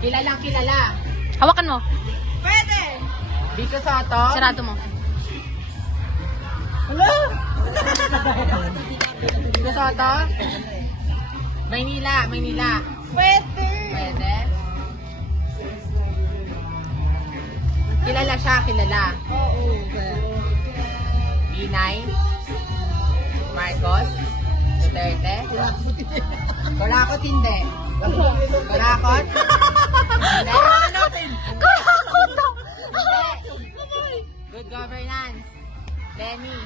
Kilalang kilala. Hawakan mo. Pwede! Vico Soto. Sarado mo. Vico Soto. Maynila. Pwede! Pwede. Kilala siya, kilala. Oo. Binay. Marcos. Duterte. Kurakot hindi. Kurakot. Hindi. Kurakot to! Good governance. Lenny.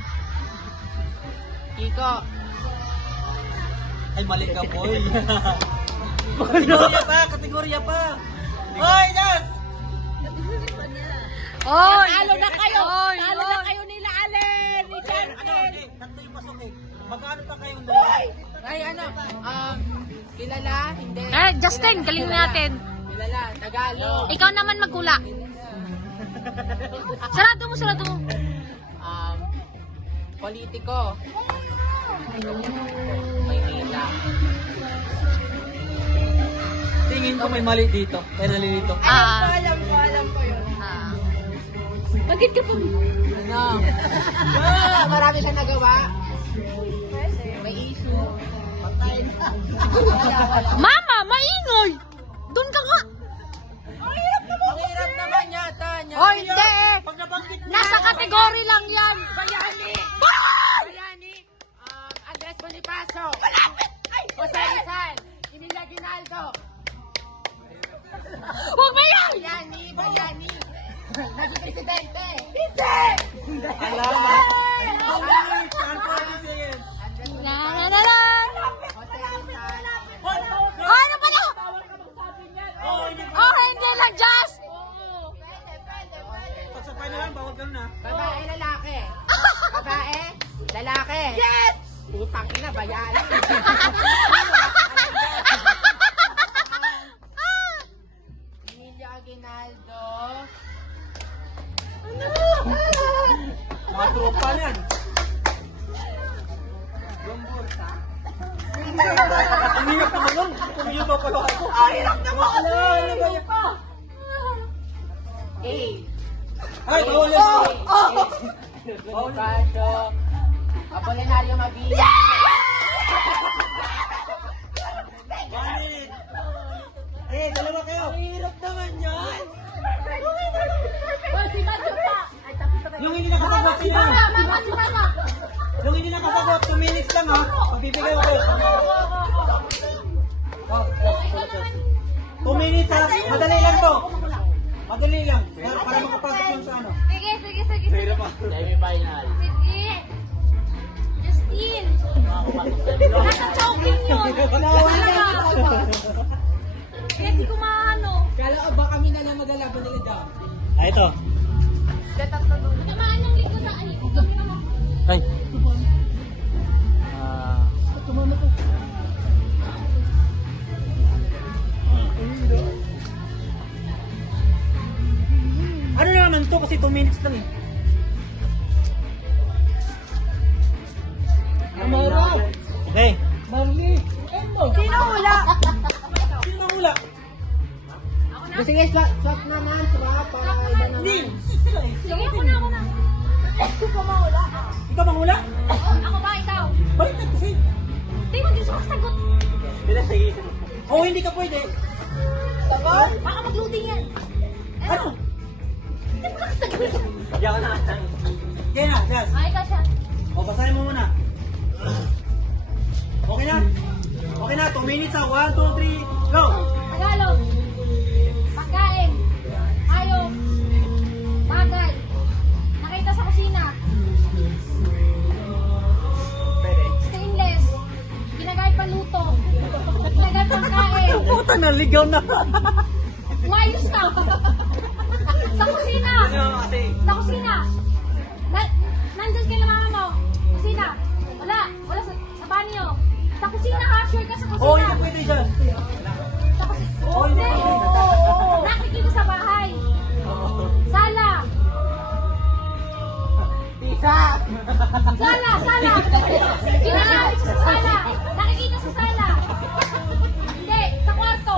Kiko. Ay, mali ka, boy. Kategorya pa. Oy, yes! Oy! Talo na kayo! Oy! Talo na kayo nila, Allen! Ni Janel! Tatlo yung pasok eh. Magkano pa kayong dalawa? Ay, kilala, hindi. Justin, Kilala, galing kilala. natin. Kilala, Tagalog. Ikaw naman magkula. Sarado mo. Politiko. Maynila. Tingin ko may mali dito. Kaya nalilito. Alam ko yun. Bakit ka pa? Ano? Marami siya nagawa. May issue. Patay na. Mama, maingay! Doon ka nga! Ang hirap naman yata niya. Oh, hindi! Pag nabanggit mo, Nasa kategory lang yan! Bayani! Andres Bonifacio! Malapit! Ay! Jose Rizal! Emilia Ginaldo! Huwag mo yan! Bayani! Naging presidente! Hindi! alamat. Saan po natin sige? La la la la! Jose Rizal! Oh, ano pala? Oh, hindi pa. Oh, hindi lang, Jazz! Pag sa final, bawal ganun ha. Babae, lalaki! Babae, lalaki! Yes! Putang ina, bayani! Emilia Aguinaldo! Mga tropa yan. Gombursa! Umiyak naman yun. Umiyak pa pala ako. Ang hirap naman kasi! Ano ba yan? A! Ay, bawal yan. Bonifacio! Apolinario Mabini! Manit. Eh, dalawa kayo. Hirap naman yan! Si Madjo pa! Ay, tapos na Yung hindi nakasagot sila. Mama, si Mama! Yung hindi nakasagot, 2 minutes lang ha. Magbibigay ko kayo. Oh, 2 minutes ha. Madali lang to. Madali lang. Para makapasok yung sa ano. Sige. Semi-final! Sige! Justin! Nasa choking yun! Kaya di ko maano. Kala ko ba kami na lang magalaban nila dyan? Ah, ito. Tamaan ng likod na ay. Ay. Ano na naman to kasi 2 minutes lang eh. Amaro! Okay. Marley! Sino hula? Sino ang hula? Sige, swap naman, swap. Para iba naman. Hindi. Sila eh. Sige, ako na. Ito pa mahula. Ikaw bang hula? Ako ba, ikaw? Baliktad kasi. Hindi mo din sumasagot. Oo, hindi ka pwede. Baka magluting yan. Ano? Hindi mo nakasagot. Diyan na. Diyan na, Jazz. Ay, ka siya. O, basahin mo muna. Okay na? Okay na, 2 minutes ha. 1, 2, 3, go! Tagalog. Pagkain. Hayop. Bagay. Nakita sa kusina. Pwede. Stainless. Ginagamit paluto. Ginagamit pagkain. Puta, naligaw na. Umayos ka. Sa kusina. Ano kasi? Sa kusina. Nandun kay mama mo. Kusina. Wala sa banyo. Sa kusina ha, sure ka sa kusina. Oo, hindi pwede, Jazz. Sa kusina. Oo, hindi Hindi. pwede. Nakikita sa bahay. Sala. Pisa! Sala. Ginagamit sa sala. Nakikita sa sala. Hindi, sa kwarto.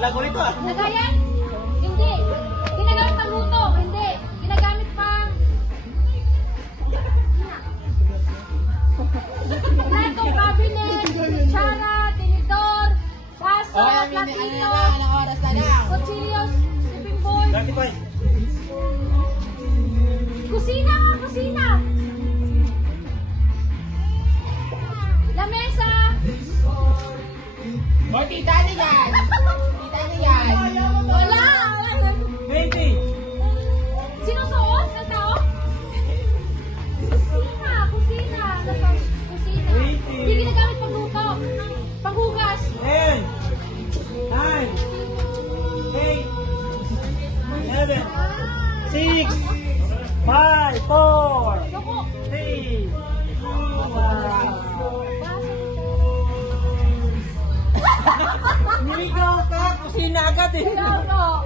Lago nito ah. Lagayan? Hindi. Ginagamit pang luto? Hindi. Ginagamit pang... Plato, cabinet, kutsara, tinidor, baso, platito, Ilang oras na lang. kutsilyos, tipping bowl. 35. Kusina nga, kusina. Lamesa. O, tita na yan. Tita na yan. Wala. 20. Sinusuot ng tao? Kusina, kusina. Kusina. Hindi ginagamit pang luto. Panghugas. 10. 9. 8. 7. 6. 5. 4. Loko. 3. 2. Niligaw ka, kusina agad eh. Loko.